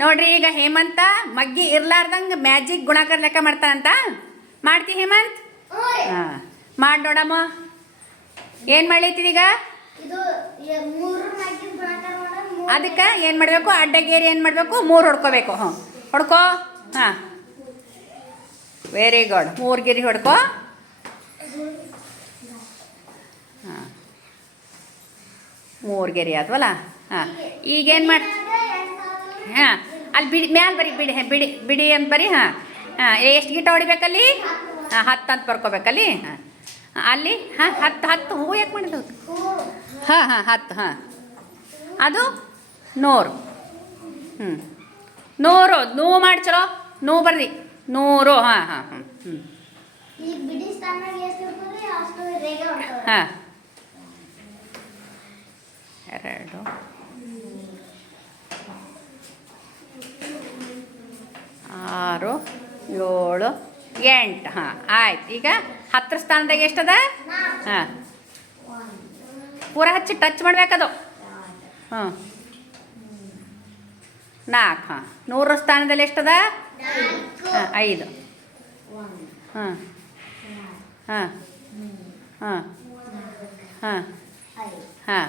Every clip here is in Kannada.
ನೋಡ್ರಿ ಈಗ ಹೇಮಂತ ಮಗ್ಗಿ ಇರ್ಲಾರ್ದಂಗೆ ಮ್ಯಾಜಿಕ್ ಗುಣಾಕಾರ ಲೆಕ್ಕ ಮಾಡ್ತಾನಂತ. ಮಾಡ್ತಿ ಹೇಮಂತ್? ಹಾಂ ಮಾಡಿ ನೋಡಮ್ಮ. ಏನು ಮಾಡ್ಲೈತಿದೀಗ? ಅದಕ್ಕೆ ಏನು ಮಾಡಬೇಕು? ಅಡ್ಡಗೇರಿ ಏನು ಮಾಡಬೇಕು? 3 ಹೊಡ್ಕೋಬೇಕು. ಹ್ಞೂ ಹೊಡ್ಕೋ. ಹಾಂ ವೆರಿ ಗುಡ್. 3 ಗೆರಿ ಹೊಡ್ಕೋ. ಹಾಂ 3 ಗೆರಿ ಆದ್ವಲ್ಲ. ಹಾಂ ಈಗೇನು ಮಾಡಿ? ಹಾಂ ಅಲ್ಲಿ ಬಿಡಿ ಮ್ಯಾಲೆ ಬರಿ, ಬಿಡಿ ಬಿಡಿ ಬಿಡಿ ಅಂತ ಬರಿ. ಹಾಂ ಹಾಂ ಎಷ್ಟು ಗೀಟ ಹೊಡಿಬೇಕಲ್ಲಿ? ಹಾಂ 10 ಅಂತ ಬರ್ಕೋಬೇಕಲ್ಲಿ. ಹಾಂ ಅಲ್ಲಿ ಹಾಂ 10 ಹೂವು ಯಾಕೆ ಮಾಡಿದ್ದು? ಹಾಂ ಹಾಂ 10. ಹಾಂ ಅದು 100. 100 ನೋವು ಮಾಡಿ ಚಲೋ. ನೋವು ಬರ್ರಿ 100. ಹಾಂ ಹಾಂ ಹ್ಞೂ ಹಾಂ 2 6 7 8. ಹಾಂ ಆಯ್ತು. ಈಗ 10 ಸ್ಥಾನದಾಗ ಎಷ್ಟದ? ಹಾಂ ಪೂರ ಹಚ್ಚಿ ಟಚ್ ಮಾಡಬೇಕದು. ಹಾಂ 4. ಹಾಂ 100 ಸ್ಥಾನದಲ್ಲಿ ಎಷ್ಟದ? ಹಾಂ 5. ಹಾಂ ಹಾಂ ಹಾಂ ಹಾಂ ಹಾಂ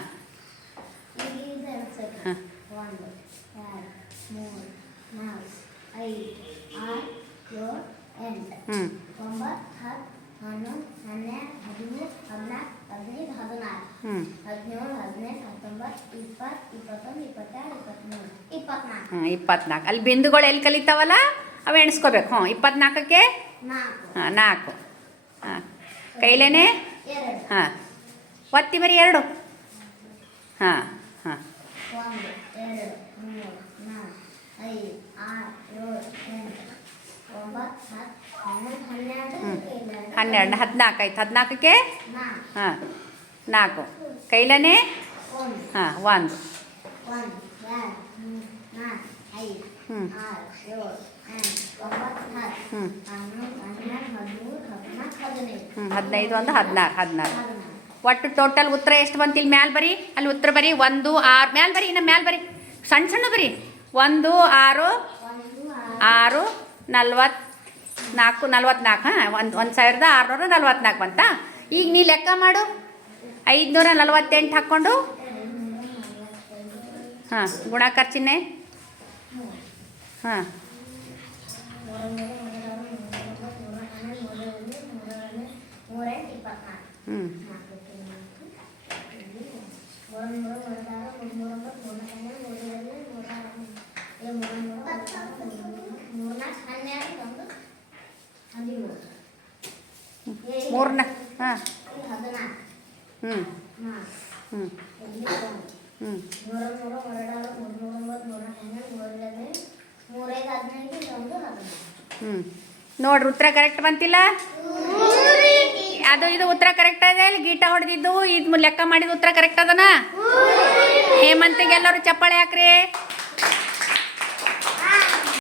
ಹ್ಞೂ 24. ಅಲ್ಲಿ ಬಿಂದುಗಳು ಎಲ್ಲಿ ಕಲಿತಾವಲ್ಲ ಅವು ಎಣಿಸ್ಕೋಬೇಕು. ಹ್ಞೂ 24ಕ್ಕೆ ಹಾಂ 4. ಹಾಂ ಕೈಲೇನೆ ಹಾಂ ಒತ್ತಿ ಬರೀ 2. ಹಾಂ ಹಾಂ 12 14 ಆಯ್ತು. 14ಕ್ಕೆ ಹಾಂ 4 ಕೈಲನೇ. ಹಾಂ 1 ಹ್ಞೂ 15 ಒಂದು 14. ಒಟ್ಟು ಟೋಟಲ್ ಉತ್ತರ ಎಷ್ಟು ಬಂತು? ಇಲ್ಲಿ ಮ್ಯಾಲೆ ಬರಿ, ಅಲ್ಲಿ ಉತ್ತರ ಬರಿ. 1 6 ಮ್ಯಾಲೆ ಬರಿ, ಇನ್ನು ಮ್ಯಾಲೆ ಬರಿ, ಸಣ್ಣ ಸಣ್ಣ ಬರಿ. 1 6 6 44. ಹಾಂ 1644 ಬಂತಾ? ಈಗ ನೀ ಲೆಕ್ಕ ಮಾಡು. 548 ಹಾಕ್ಕೊಂಡು ಹಾಂ ಗುಣಾಕಾರ ಚಿಹ್ನೆ. ಹಾಂ ಹ್ಞೂ 3 ಹಾಂ ಹ್ಞೂ ಹ್ಞೂ ಹ್ಞೂ ನೋಡ್ರಿ ಉತ್ತರ ಕರೆಕ್ಟ್ ಬಂತಿಲ್ಲ? ಅದು ಇದು ಉತ್ತರ ಕರೆಕ್ಟ್ ಇದೆ. ಅಲ್ಲಿ ಗೀಟ ಹೊಡೆದಿದ್ದು ಇದು ಲೆಕ್ಕ ಮಾಡಿದ ಉತ್ತರ ಕರೆಕ್ಟ್ ಅದನ? ಹೇಮಂತಿಗೆ ಎಲ್ಲರೂ ಚಪ್ಪಾಳೆ ಹಾಕ್ರಿ.